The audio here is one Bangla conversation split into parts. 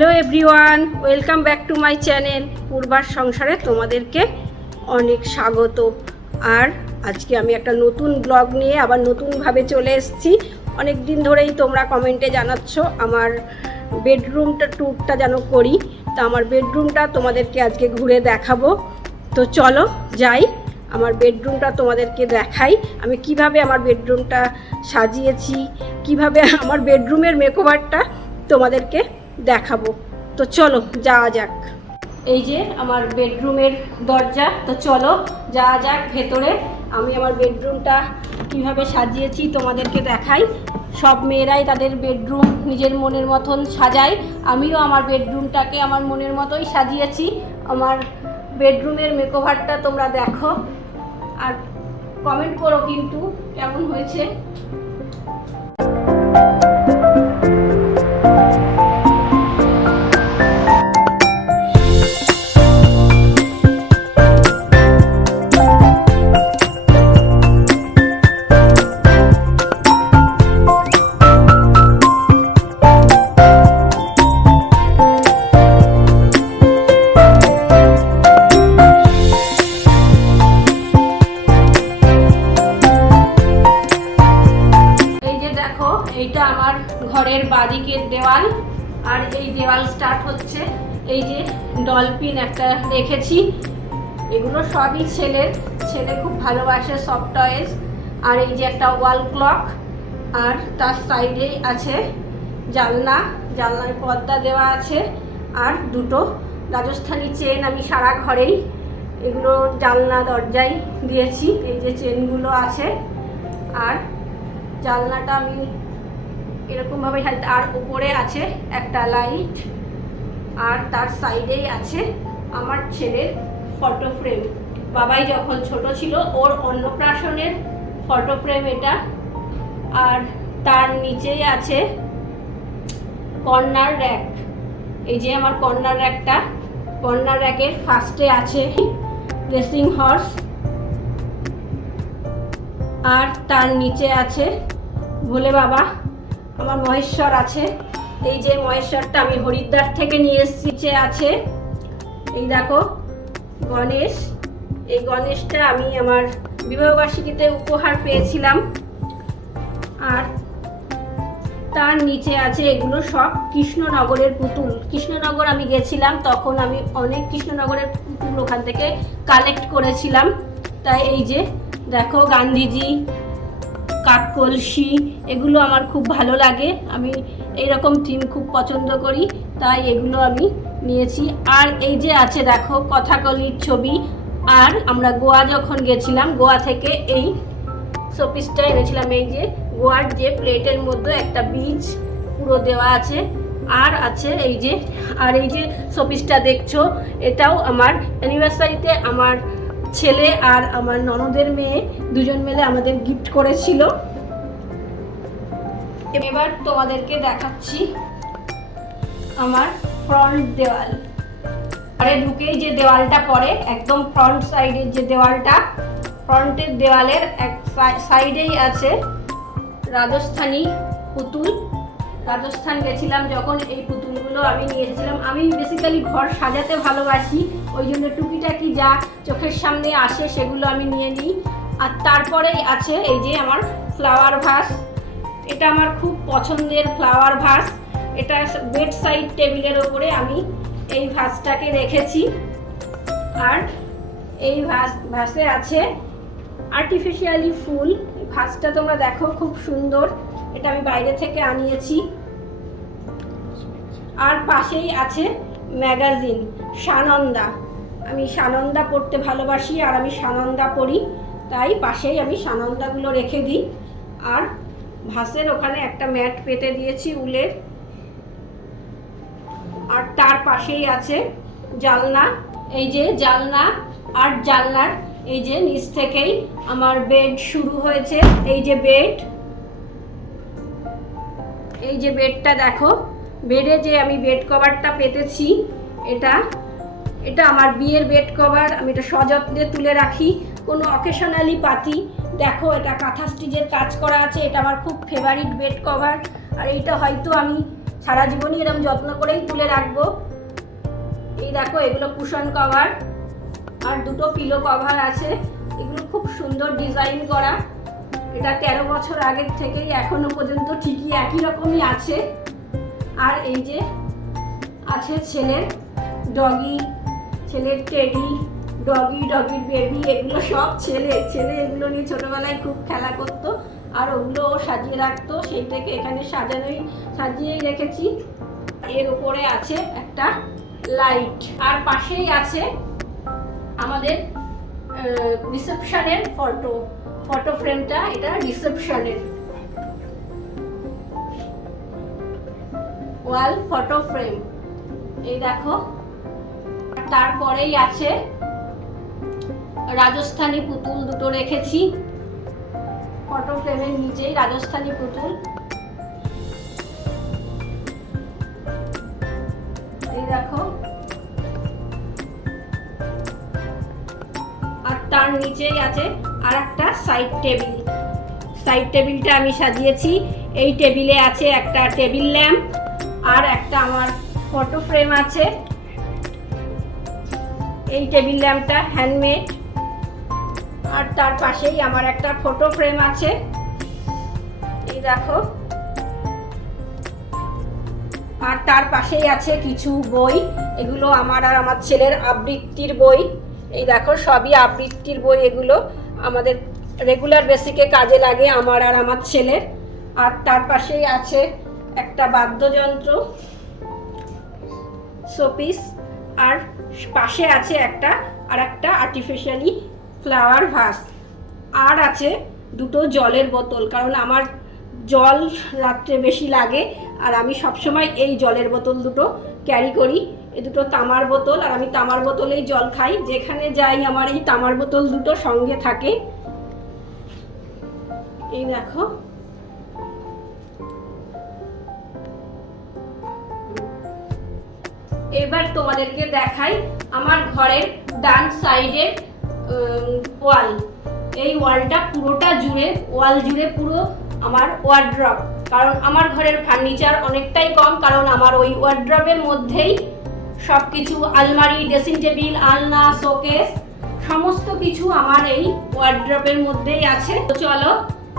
Hello everyone, welcome back to my channel পূর্বার সংসারে তোমাদেরকে অনেক স্বাগত। আর আজকে আমি একটা নতুন ব্লগ নিয়ে আবার নতুনভাবে চলে এসেছি। অনেক দিন ধরেই তোমরা কমেন্টে জানাচ্ছ আমার বেডরুমটা ট্যুরটা যেন করি, তা আমার বেডরুমটা তোমাদেরকে আজকে ঘুরে দেখাবো। তো চলো যাই, আমার বেডরুমটা তোমাদেরকে দেখাই, আমি কিভাবে আমার বেডরুমটা সাজিয়েছি, কিভাবে আমার বেডরুমের মেকওভারটা তোমাদেরকে দেখাবো। তো চলো যাওয়া যাক। এই যে আমার বেডরুমের দরজা, তো চলো যাওয়া যাক ভেতরে। আমি আমার বেডরুমটা কিভাবে সাজিয়েছি তোমাদেরকে দেখাই। সব মেয়েরাই তাদের বেডরুম নিজের মনের মতন সাজায়, আমিও আমার বেডরুমটাকে আমার মনের মতোই সাজিয়েছি। আমার বেডরুমের মেকওভারটা তোমরা দেখো আর কমেন্ট করো কিন্তু কেমন হয়েছে। এইটা আমার ঘরের বাদিকের দেওয়াল, আর এই দেওয়াল স্টার্ট হচ্ছে এই যে ডলফিন একটা রেখেছি। এগুলো সবই ছেলে খুব ভালোবাসে সফট টয়েস। আর এই যে একটা ওয়াল ক্লক, আর তার সাইডেই আছে জানলায় পর্দা দেওয়া আছে, আর দুটো রাজস্থানি চেন আমি সারা ঘরেই এগুলো জানলা দরজায় দিয়েছি। এই যে চেনগুলো আছে, আর জানলাটা আমি এরকমভাবে, আর উপরে আছে একটা লাইট, আর তার সাইডেই আছে আমার ছেলের ফটো ফ্রেম। বাবাই যখন ছোট ছিল ওর অন্নপ্রাশনের ফটো ফ্রেম এটা। আর তার নিচেই আছে কর্নার র্যাক। এই যে আমার কর্নার র্যাকটা, কর্নার র্যাকের ফার্স্টে আছে ড্রেসিং হর্স, আর তার নিচে আছে ভোলে বাবা, আমার মহেশ্বর আছে। এই যে মহেশ্বরটা আমি হরিদ্বার থেকে নিয়ে এসেছি। আছে এই দেখো গণেশ, এই গণেশটা আমি আমার বিবাহবার্ষিকীতে উপহার পেয়েছিলাম। আর তার নিচে আছে, এগুলো সব কৃষ্ণনগরের পুতুল। কৃষ্ণনগর আমি গেছিলাম, তখন আমি অনেক কৃষ্ণনগরের পুতুল ওখান থেকে কালেক্ট করেছিলাম। তাই এই যে দেখো গান্ধীজি, কাঠকলসি, এগুলো আমার খুব ভালো লাগে। আমি এইরকম থিম খুব পছন্দ করি, তাই এগুলো আমি নিয়েছি। আর এই যে আছে দেখো কথাকলির ছবি। আর আমরা গোয়া যখন গেছিলাম, গোয়া থেকে এই শোপিসটা এনেছিলাম। এই যে গোয়ার যে প্লেটের মধ্যে একটা বীজ পুরো দেওয়া আছে। আর আছে এই যে শোপিসটা দেখছো, এটাও আমার অ্যানিভার্সারিতে আমার ছেলে আর আমার ননদের মেয়ে দুজন মিলে আমাদের গিফট করেছিল। এবার তোমাদেরকে দেখাচ্ছি আমার ফ্রন্ট দেওয়াল। আরে ঢুকেই যে দেওয়ালটা পড়ে, একদম ফ্রন্ট সাইডের যে দেওয়ালটা, ফ্রন্টের দেওয়ালের এক সাইডেই আছে রাজস্থানি পুতুল। রাজস্থান গেছিলাম যখন এই পুতুলগুলো আমি নিয়ে এসেছিলাম। আমি বেসিক্যালি ঘর সাজাতে ভালোবাসি, ওই জন্য টুকিটাকি যা চোখের সামনে আসে সেগুলো আমি নিয়ে নিই। আর তারপরেই আছে এই যে আমার ফ্লাওয়ার ভাস। এটা আমার খুব পছন্দের ফ্লাওয়ার ভাস। এটা বেড সাইড টেবিলের ওপরে আমি এই ভাসটাকে রেখেছি। আর এই ভাসে আছে আর্টিফিশিয়ালি ফুল। ভাসটা তোমরা দেখো খুব সুন্দর, এটা আমি বাইরে থেকে আনিয়েছি। আর পাশেই আছে ম্যাগাজিন সানন্দা। আমি সানন্দা পড়তে ভালোবাসি, আর আমি সানন্দা পড়ি, তাই পাশেই আমি সানন্দাগুলো রেখে দিই। আর ভাসের ওখানে একটা ম্যাট পেতে দিয়েছি উলের। আর তার পাশেই আছে জানলা। এই যে জানলা, আর জানলার এই যে নিচ থেকেই আমার বেড শুরু হয়েছে। এই যে বেড, এই যে বেডটা দেখো, বেডে যে আমি বেড কভারটা পেতেছি, এটা আমার বিয়ের বেড কভার। আমি এটা সযত্নে তুলে রাখি, কোনো অকেশনালি পাতি। দেখো এটা কাঁথা স্টিচের কাজ করা আছে, এটা আমার খুব ফেভারিট বেড কভার। আর এইটা হয়তো আমি সারা জীবনই এরকম যত্ন করেই তুলে রাখবো। এই দেখো এগুলো কুশন কভার আর দুটো পিলো কভার আছে, এগুলো খুব সুন্দর ডিজাইন করা। এটা 13 বছর আগের থেকেই এখনো পর্যন্ত ঠিকই একই রকমই আছে। আর এই যে আছে ছেলের ডগি, ছেলের টেডি, ডগির বেবি, এগুলো সব ছেলে এগুলো নিয়ে ছোটবেলায় খুব খেলা করতো আর ওগুলো সাজিয়ে রাখতো, সেই থেকে এখানে সাজিয়েই রেখেছি। এর উপরে আছে একটা লাইট আর পাশেই আছে আমাদের রিসেপশনের ফটো ফ্রেমটা, এটা রিসেপশনের ওয়াল ফটো ফ্রেম। এই দেখো তারপরেই আছে রাজস্থানী পুতুল দুটো রেখেছি ফটো ফ্রেমের নিচেই, রাজস্থানী পুতুল। এই দেখো আর তার নিচেই আছে আর একটা সাইড টেবিলটা আমি সাজিয়েছি। এই টেবিলে আছে একটা টেবিল ল্যাম্প আর একটা আমার ফটো ফ্রেম আছে। এই টেবিল ল্যাম্পটা হ্যান্ডমেড আর তার পাশেই আমার একটা ফটো ফ্রেম আছে। এই দেখো আর তার পাশেই আছে কিছু বই, এগুলো আমার আর আমার ছেলের আবৃত্তির বই। এই দেখো সবই আবৃত্তির বই, এগুলো আমাদের রেগুলার বেসিকে কাজে লাগে আমার আর আমার ছেলের। আর তার পাশেই আছে একটা বাদ্যযন্ত্র শোপিস আর পাশে আছে একটা আর্টিফিশিয়ালি ফ্লাওয়ার ভাস আর আছে দুটো জলের বোতল, কারণ আমার জল রাত্রে বেশি লাগে আর আমি সবসময় এই জলের বোতল দুটো ক্যারি করি। এই দুটো তামার বোতল আর আমি তামার বোতলেই জল খাই, যেখানে যাই আমার এই তামার বোতল দুটো সঙ্গে থাকে। এই দেখো এবার তোমাদেরকে দেখাই আমার ঘরের ডান সাইডের ওয়াল। এই ওয়ালটা পুরোটা ওয়াল জুড়ে পুরো আমার ওয়ার্ড্রপ, কারণ আমার ঘরের ফার্নিচার অনেকটাই কম, কারণ আমার ওই ওয়ার্ড্রপের মধ্যেই সব কিছু আলমারি, ড্রেসিং টেবিল, আলনা, শোকেস সমস্ত কিছু আমার এই ওয়ার্ড্রপের মধ্যেই আছে। তো চলো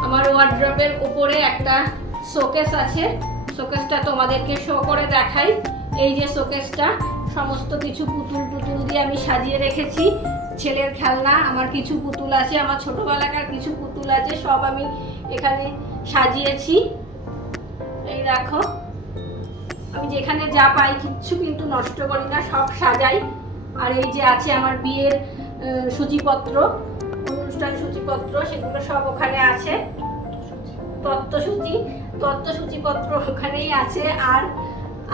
আমার ওয়ার্ড্রপের উপরে একটা শোকেস আছে, শোকেসটা তোমাদেরকে শো করে দেখাই। এই যে শোকেসটা সমস্ত কিছু পুতুল দিয়ে আমি সাজিয়ে রেখেছি। ছেলের খেলনা, আমার কিছু পুতুল আছে, আমার ছোটবেলাকার কিছু পুতুল আছে, সব আমি এখানে সাজিয়েছি। এই দেখো আমি যেখানে যা পাই কিচ্ছু কিন্তু নষ্ট করি না, সব সাজাই। আর এই যে আছে আমার বিয়ের সূচিপত্র, অনুষ্ঠান সূচিপত্র, সেগুলো সব ওখানে আছে। তত্ত্বসূচিপত্র ওখানেই আছে। আর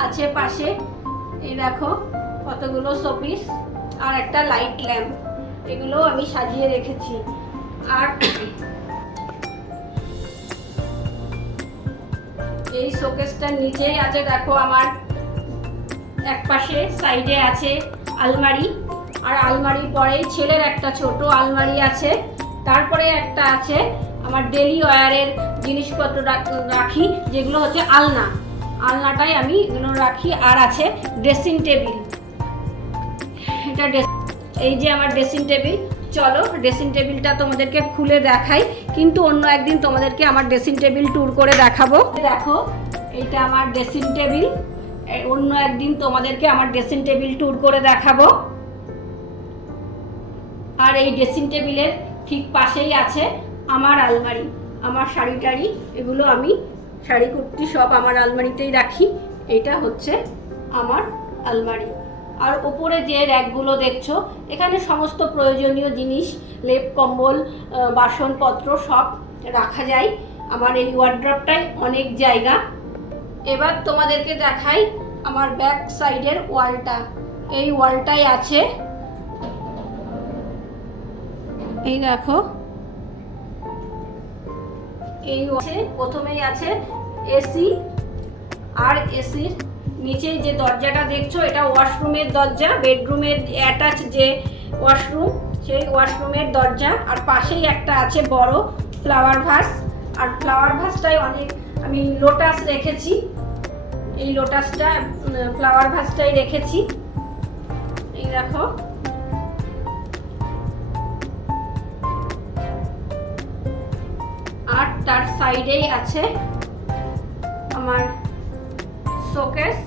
আছে পাশে এই দেখো কতগুলো শোপিস আর একটা লাইট ল্যাম্প, এগুলো আমি সাজিয়ে রেখেছি। আর এই শোকেসটার নিচেই আছে দেখো আমার এক পাশে সাইডে আছে আলমারি, আর আলমারির পরেই ছেলের একটা ছোট আলমারি আছে। তারপরে একটা আছে আমার ডেলি ওয়্যারের জিনিসপত্র রাখি, যেগুলো হচ্ছে আলনাটাই আমি এগুলো রাখি। আর আছে ড্রেসিং টেবিল, এটা এই যে আমার ড্রেসিং টেবিল। চলো ড্রেসিং টেবিলটা তোমাদেরকে খুলে দেখাই, কিন্তু অন্য একদিন তোমাদেরকে আমার ড্রেসিং টেবিল ট্যুর করে দেখাবো। দেখো এইটা আমার ড্রেসিং টেবিল, অন্য একদিন তোমাদেরকে আমার ড্রেসিং টেবিল ট্যুর করে দেখাবো। আর এই ড্রেসিং টেবিলের ঠিক পাশেই আছে আমার আলমারি, আমার শাড়ি টাড়ি এগুলো আমি শাড়ি কুর্তি সব আমার আলমারিতেই রাখি। এটা হচ্ছে আমার আলমারি। আর ওপরে যে র্যাকগুলো দেখছো, এখানে সমস্ত প্রয়োজনীয় জিনিস, লেপ কম্বল, বাসনপত্র সব রাখা যায়। আমার এই ওয়ার্ড্রপটায় অনেক জায়গা। এবার তোমাদেরকে দেখাই আমার ব্যাক সাইডের ওয়ালটা। এই ওয়ালটায় আছে, এই দেখো এই প্রথমেই আছে এসি, আর এসির নিচেই যে দরজাটা দেখছো এটা ওয়াশরুমের দরজা, বেডরুমের অ্যাটাচ যে ওয়াশরুম সেই ওয়াশরুমের দরজা। আর পাশেই একটা আছে বড় ফ্লাওয়ার ভাস, আর ফ্লাওয়ার ভাসটাই অনেক আমি লোটাস রেখেছি, এই লোটাসটা ফ্লাওয়ার ভাসটাই রেখেছি। এই দেখো, আর তার সাইডেই আছে আমার শোকেস।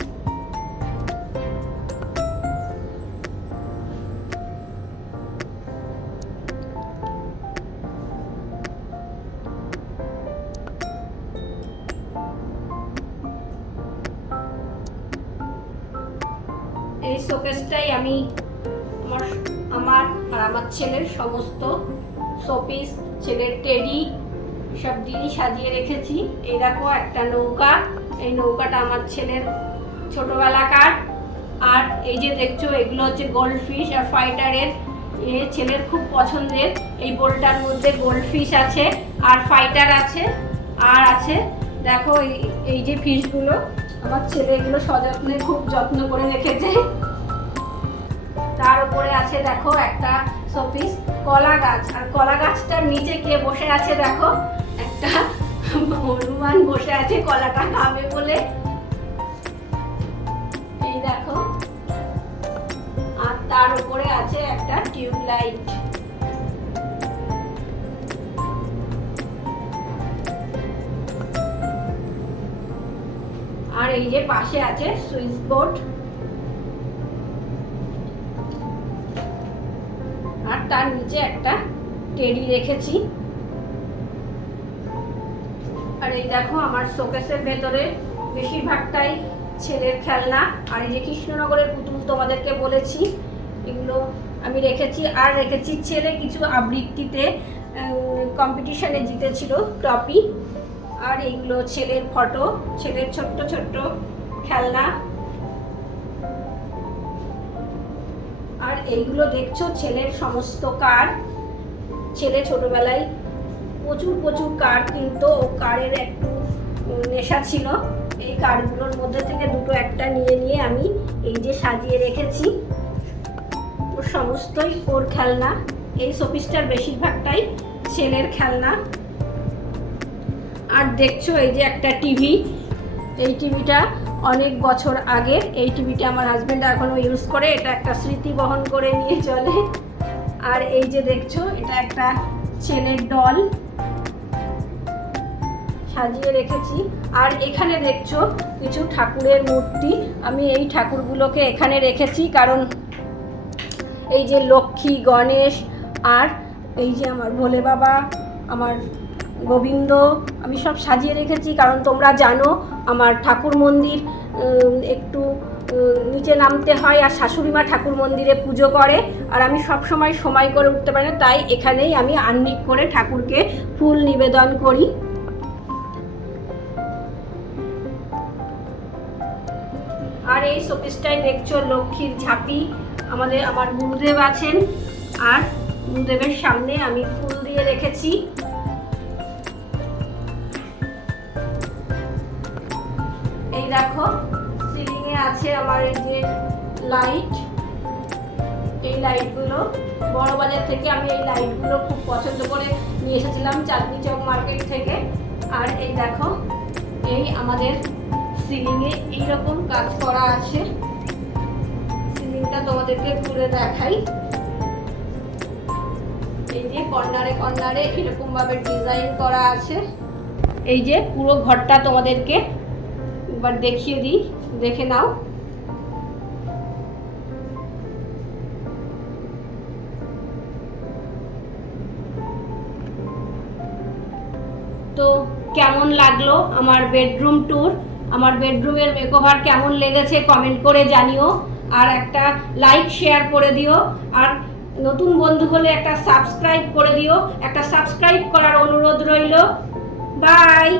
এই শোকেসটাই আমি আমার আর আমার ছেলের সমস্ত শোপিস, ছেলের টেডি সব দিয়ে সাজিয়ে রেখেছি। এই দেখো একটা নৌকা, এই নৌকাটা আমার ছেলের ছোটবেলাকার। আর এই যে দেখছো এগুলো হচ্ছে গোল্ড ফিশ আর ফাইটারের, ছেলের খুব পছন্দের। এই বোলটার মধ্যে গোল্ড ফিশ আছে আর ফাইটার আছে। আর আছে দেখো এই যে ফিশগুলো আমার ছেলে এগুলো সযত্নে খুব যত্ন করে রেখেছে। তার উপরে আছে দেখো একটা শোপিস কলা গাছ, আর কলা গাছটার নিচে কে বসে আছে দেখো, একটা হনুমান বসে আছে কলাটা খাবে বলে। এই দেখো, আর তার উপরে আছে একটা টিউবলাইট। আর এই যে পাশে আছে সুইচ বোর্ড। আর তার নিচে একটা টেডি রেখেছি। আর এই দেখো আমার শোকেসের ভেতরে বেশিরভাগটাই ছেলের খেলনা। আর এই যে কৃষ্ণনগরের পুতুল তোমাদেরকে বলেছি, এগুলো আমি রেখেছি। আর রেখেছি ছেলে কিছু আবৃত্তিতে কম্পিটিশনে জিতেছিল ট্রফি। আর এইগুলো ছেলের ফটো, ছেলের ছোট্ট ছোট্ট খেলনা। আর এইগুলো দেখছো ছেলের সমস্ত কার। ছেলে ছোটবেলায় প্রচুর প্রচুর কার কিনতো, ও কারের একটু নেশা ছিল। এই কারগুলোর মধ্যে থেকে দুটো একটা নিয়ে নিয়ে আমি এই যে সাজিয়ে রেখেছি। ওর সমস্তই ওর খেলনা। এই শোপিসটার বেশিরভাগটাই ছেলের খেলনা। আর দেখছো এই যে একটা টিভি, এই টিভিটা অনেক বছর আগের। এই টিভিটা আমার হাজবেন্ড এখনো ইউজ করে, এটা একটা স্মৃতি বহন করে নিয়ে চলে। আর এই যে দেখছো এটা একটা ছেলের ডল সাজিয়ে রেখেছি। আর এখানে দেখছো কিছু ঠাকুরের মূর্তি। আমি এই ঠাকুরগুলোকে এখানে রেখেছি কারণ এই যে লক্ষ্মী, গণেশ আর এই যে আমার ভোলে বাবা, আমার গোবিন্দ, আমি সব সাজিয়ে রেখেছি। কারণ তোমরা জানো আমার ঠাকুর মন্দির একটু নিচে নামতে হয়, আর শাশুড়িমা ঠাকুর মন্দিরে পুজো করে, আর আমি সব সময় করে উঠতে পারি না। তাই এখানেই আমি আহ্নিক করে ঠাকুরকে ফুল নিবেদন করি। আর এই শোপিসটাই দেখছো লক্ষ্মীর ঝাঁপি। আমার গুরুদেব আছেন, আর গুরুদেবের সামনে আমি ফুল দিয়ে রেখেছি। এই দেখো সিলিং এ আছে আমার এই যে লাইট। এই লাইটগুলো বড়বাজার থেকে আমি এই লাইটগুলো খুব পছন্দ করে নিয়ে এসেছিলাম, চাঁদনি চক মার্কেট থেকে। আর এই দেখো এই আমাদের সিলিংয়ে এইরকম কাজ করা আছে। সিলিংটা তোমাদেরকে ঘুরে দেখাই। এই যে কর্নারে কর্নারে এরকম ভাবে ডিজাইন করা আছে। এই যে পুরো ঘরটা তোমাদেরকে একবার দেখিয়ে দিই, দেখে নাও। তো কেমন লাগলো আমার বেডরুম ট্যুর, আমার বেডরুমের মেকওভার কেমন লেগেছে কমেন্ট করে জানিও। আর একটা লাইক শেয়ার করে দিও। আর নতুন বন্ধু হলে একটা সাবস্ক্রাইব করে দিও। একটা সাবস্ক্রাইব করার অনুরোধ রইল। বাই।